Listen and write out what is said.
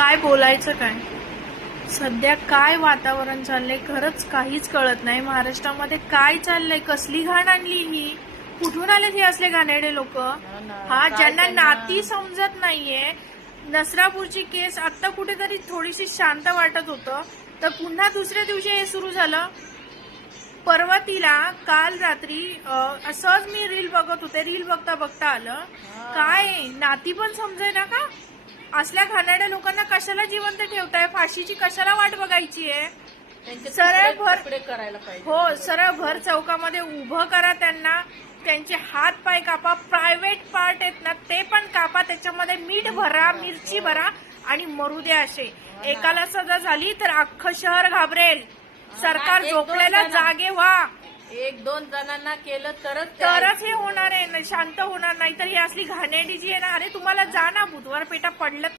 काय बोलायचं काय सध्या काय वातावरण चाललंय खरंच काहीच कळत नाही। महाराष्ट्रामध्ये काय चाललंय, कसली घाण आणली ही, कुठून आले हे असले घाणेरडे लोक। हा ज्यांना नाती समजत नाहीये। नसरापूरची केस आता कुठेतरी थोडीशी शांत वाटत होतं, तर पुन्हा दुसऱ्या दिवशी हे सुरू झालं। परवा तिला काल रात्री असंच मी रील बघत होते, रील बघता बघता आलं काय नाती पण समजाय ना का। असल्या घाणेरड्या लोकांना कशाला जिवंत ठेवताय, फाशीची कशाला वाट बघायची आहे। सरळ भर करायला पाहिजे। हो, सरळ भर चौकामध्ये उभं करा त्यांना, त्यांचे हात पाय कापा, प्रायव्हेट पार्ट आहेत ना ते पण कापा, त्याच्यामध्ये मीठ भरा, मिरची भरा आणि मरू द्या। असे एकाला सजा झाली तर अख्खं शहर घाबरेल। सरकार झोपलेला जागे व्हा। एक दोन जणांना केलं तरच हे होणार आहे, शांत होणार नाही तर ही असली घाणेरडी जी आहे ना। अरे तुम्हाला जा ना, बुधवार पेठा पडलं